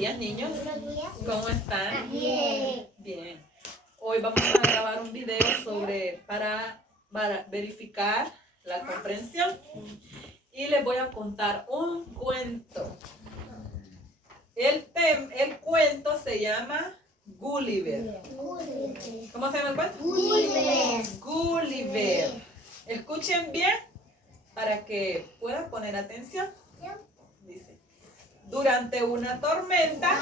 días, niños. Buenos días. ¿Cómo están? Bien. Bien. Hoy vamos a grabar un video para verificar la comprensión. Y les voy a contar un cuento. El cuento se llama Gulliver. ¿Cómo se llama el cuento? Gulliver. Gulliver. Escuchen bien para que puedan poner atención. Dice: durante una tormenta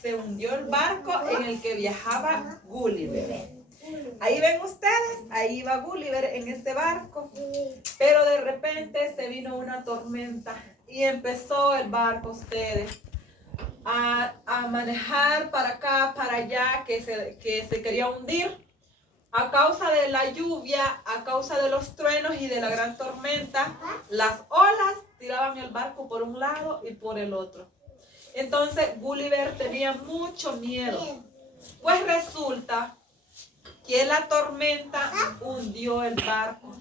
se hundió el barco en el que viajaba Gulliver. Ahí ven ustedes, ahí iba Gulliver en este barco, pero de repente se vino una tormenta y empezó el barco, ustedes, a manejar para acá, para allá, que se quería hundir. A causa de la lluvia, a causa de los truenos y de la gran tormenta, las olas tiraban el barco por un lado y por el otro. Entonces Gulliver tenía mucho miedo. Pues resulta que la tormenta hundió el barco.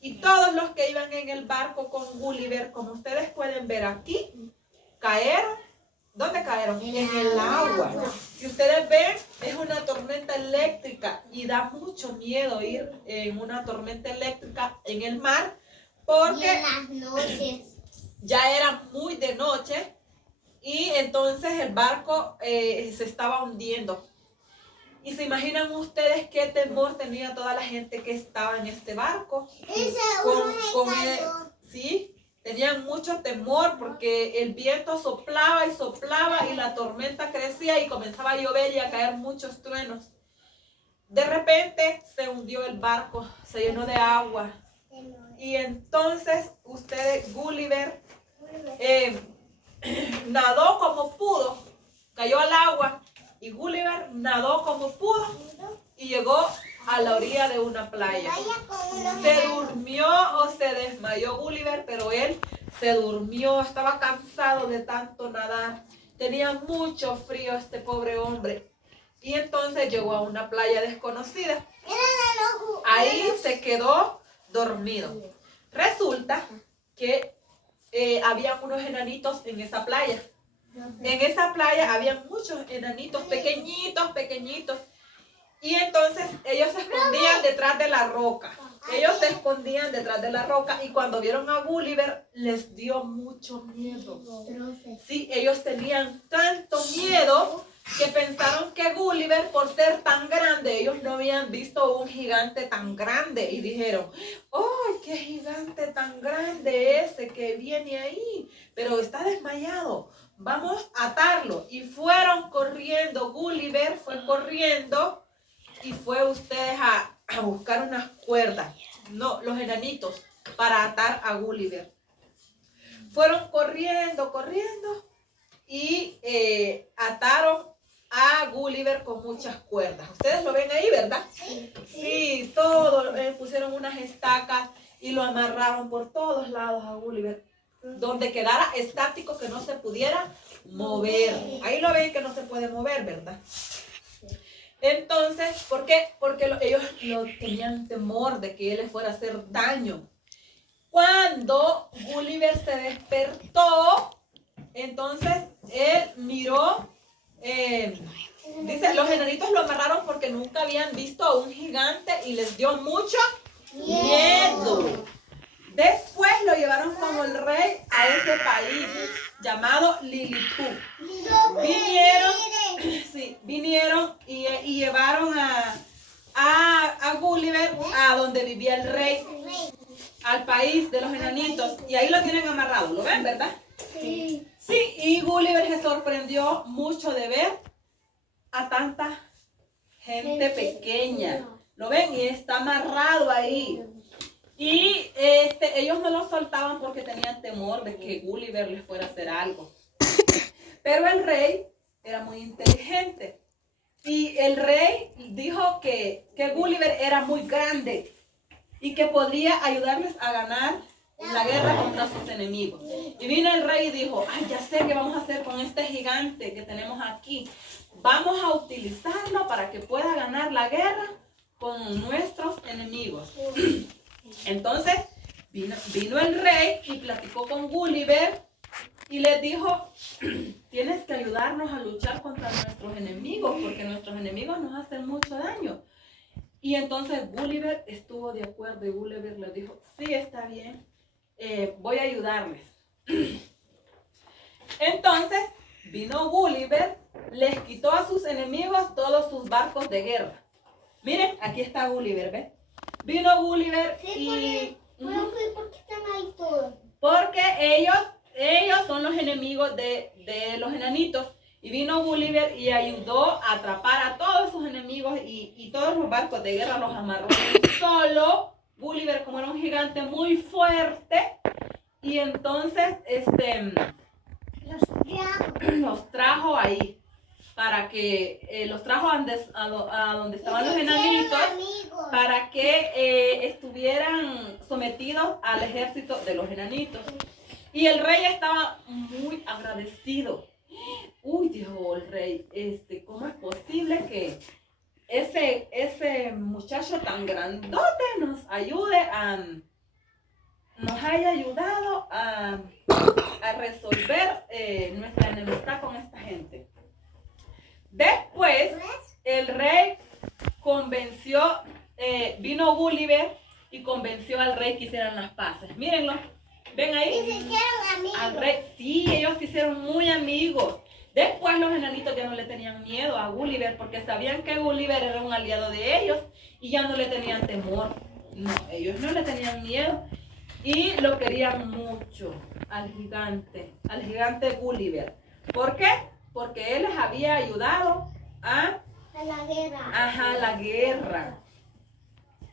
Y todos los que iban en el barco con Gulliver, como ustedes pueden ver aquí, cayeron. ¿Dónde cayeron? En el agua. Si ustedes ven, es una tormenta eléctrica y da mucho miedo ir en una tormenta eléctrica en el mar, porque en las noches ya era muy de noche y entonces el barco se estaba hundiendo. Y se imaginan ustedes qué temor tenía toda la gente que estaba en este barco. Sí, tenían mucho temor porque el viento soplaba y la tormenta crecía y comenzaba a llover y a caer muchos truenos. De repente se hundió el barco, se llenó de agua. Y entonces Gulliver nadó como pudo, cayó al agua y Gulliver nadó como pudo y llegó a la orilla de una playa. Se durmió o se desmayó Gulliver, pero él se durmió, estaba cansado de tanto nadar, tenía mucho frío este pobre hombre. Y entonces llegó a una playa desconocida. Ahí se quedó dormido. Resulta que había unos enanitos en esa playa. En esa playa había muchos enanitos pequeñitos. Y entonces ellos se escondían detrás de la roca. Y cuando vieron a Gulliver les dio mucho miedo. Sí, ellos tenían tanto miedo que pensaron que Gulliver, por ser tan grande, ellos no habían visto un gigante tan grande. Y dijeron: ¡ay, qué gigante tan grande ese que viene ahí! Pero está desmayado. Vamos a atarlo. Y fueron corriendo. Gulliver fue corriendo y fue ustedes a buscar unas cuerdas. No, los enanitos, para atar a Gulliver. Fueron corriendo y ataron a Gulliver con muchas cuerdas. Ustedes lo ven ahí, ¿verdad? Sí, todo. Pusieron unas estacas y lo amarraron por todos lados a Gulliver, donde quedara estático, que no se pudiera mover. Ahí lo ven que no se puede mover, ¿verdad? Entonces, ¿por qué? Porque ellos tenían temor de que él les fuera a hacer daño. Cuando Gulliver se despertó, entonces él miró, dice, los enanitos lo amarraron porque nunca habían visto a un gigante y les dio mucho miedo. Después lo llevaron como el rey a ese país llamado Lilliput. Vinieron y llevaron a Gulliver a donde vivía el rey, al país de los enanitos, y ahí lo tienen amarrado. ¿Lo ven, verdad? Sí. Sí, y Gulliver se sorprendió mucho de ver a tanta gente pequeña. ¿Lo ven? Y está amarrado ahí. Y ellos no lo soltaban porque tenían temor de que Gulliver les fuera a hacer algo. Pero el rey era muy inteligente. Y el rey dijo que Gulliver era muy grande y que podría ayudarles a ganar la guerra contra sus enemigos. Y vino el rey y dijo: ay, ya sé qué vamos a hacer con este gigante que tenemos aquí. Vamos a utilizarlo para que pueda ganar la guerra con nuestros enemigos. Entonces vino el rey y platicó con Gulliver y les dijo, tienes que ayudarnos a luchar contra nuestros enemigos, porque nuestros enemigos nos hacen mucho daño. Y entonces Gulliver estuvo de acuerdo y Gulliver le dijo, sí, está bien, voy a ayudarles. Entonces vino Gulliver, les quitó a sus enemigos todos sus barcos de guerra. Miren, aquí está Gulliver, ¿ves? Vino Gulliver y... ¿Por qué están ahí todos? Porque ellos son los enemigos de los enanitos. Y vino Gulliver y ayudó a atrapar a todos sus enemigos y todos los barcos de guerra los amarró solo. Gulliver, como era un gigante muy fuerte, y entonces los trajo ahí, para que los trajo a donde estaban los enanitos, para que estuvieran sometidos al ejército de los enanitos. Y el rey estaba muy agradecido. Uy, dijo el rey, ¿cómo es posible que ese muchacho tan grandote nos haya ayudado a resolver nuestra enemistad con esta gente? Después, el rey convenció, vino Gulliver y convenció al rey que hicieran las paces. Mírenlo, ven ahí. Y se hicieron amigos. Al rey, sí, ellos se hicieron muy amigos. Después los enanitos ya no le tenían miedo a Gulliver, porque sabían que Gulliver era un aliado de ellos y ya no le tenían temor. No, ellos no le tenían miedo y lo querían mucho al gigante Gulliver. ¿Por qué? Porque él les había ayudado a la guerra. Ajá, la guerra.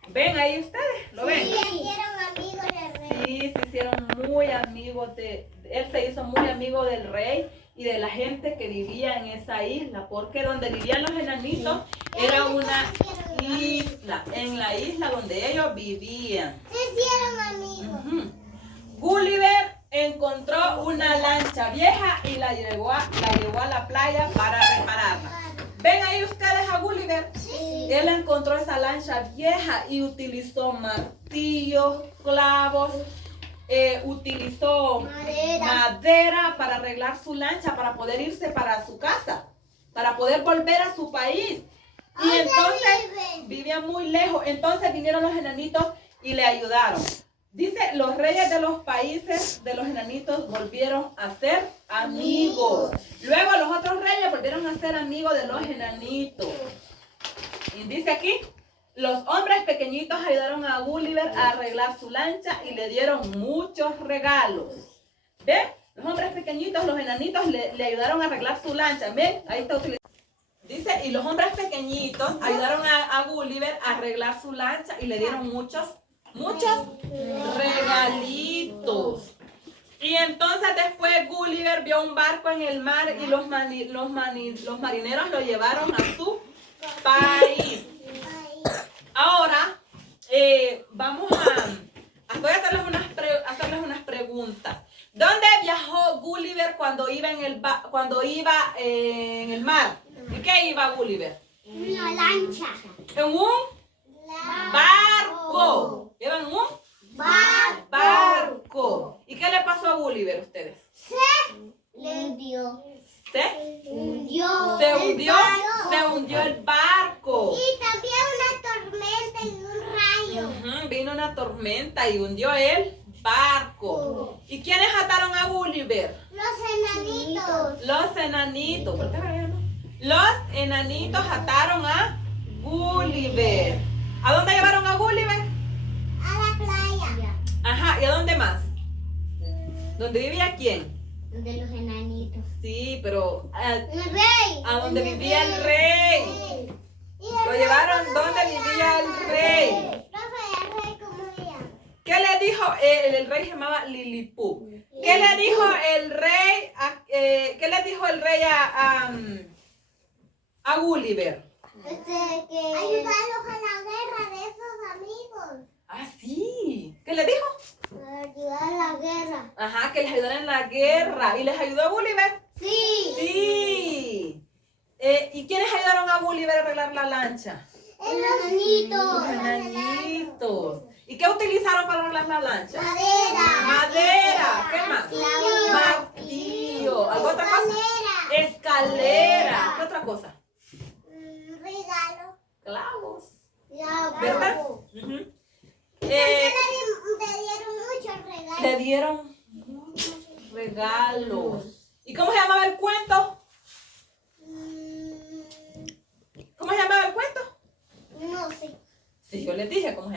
¿Ven ahí ustedes? ¿Lo ven? Sí, se hicieron amigos del rey. Sí, se hicieron muy amigos él se hizo muy amigo del rey y de la gente que vivía en esa isla, porque donde vivían los enanitos era una isla, en la isla donde ellos vivían. Se hicieron amigos. Gulliver encontró una lancha vieja y la llevó a la playa para repararla. ¿Ven ahí ustedes a Gulliver? Sí. Él encontró esa lancha vieja y utilizó martillos, clavos, utilizó madera para arreglar su lancha, para poder irse para su casa, para poder volver a su país. Y entonces vivía muy lejos. Entonces vinieron los enanitos y le ayudaron. Dice, los reyes de los países de los enanitos volvieron a ser amigos. Luego los otros reyes volvieron a ser amigos de los enanitos. Y dice aquí, los hombres pequeñitos ayudaron a Gulliver a arreglar su lancha y le dieron muchos regalos. ¿Ven? Los hombres pequeñitos, los enanitos le ayudaron a arreglar su lancha. ¿Ven? Ahí está utilizando. Dice, y los hombres pequeñitos ayudaron a Gulliver a arreglar su lancha y le dieron muchos regalitos. Y entonces después Gulliver vio un barco en el mar y los marineros lo llevaron a su país. Ahora vamos voy a hacerles unas preguntas. ¿Dónde viajó Gulliver cuando iba en el mar? ¿Y qué iba Gulliver? Una lancha. En un barco. ¿Iba en un barco? ¿Y qué le pasó a Gulliver, ustedes? Se hundió. ¿Se hundió. Se hundió el barco. Y también una tormenta y un rayo. Vino una tormenta y hundió el barco. ¿Y quiénes ataron a Gulliver? Los enanitos. Los enanitos. ¿Por qué no? Los enanitos ataron a Gulliver. ¿A dónde llevaron a Gulliver? A la playa. Ajá, ¿y a dónde más? ¿Dónde vivía quién? De los enanitos. Sí, pero El rey. a donde vivía el rey. Lo llevaron donde vivía el rey. ¿El rey cómo era? ¿Qué le dijo? El rey se llamaba Lilliput. ¿Qué le dijo el rey? ¿Qué le dijo el rey a Gulliver? Que ayudarlos a la guerra de esos amigos. Ah, sí. ¿Qué le dijo? Ayudar a la guerra. Ajá, que les ayudara en la guerra. ¿Y les ayudó a Gulliver? Sí. Sí. ¿Y quiénes ayudaron a Gulliver a arreglar la lancha? Los enanitos. Los enanitos. ¿Y qué utilizaron para arreglar la lancha? Madera. Madera. ¿Qué más? Martillo. Eso. ¿Alguna otra cosa? Escalera. ¿Qué otra cosa? Regalo. Clavos. ¿Verdad? ¿Verdad? Ujú. Le dieron muchos regalos. Le dieron regalos. ¿Y cómo se llamaba el cuento? ¿Cómo se llamaba el cuento? No sé. Sí, yo les dije cómo se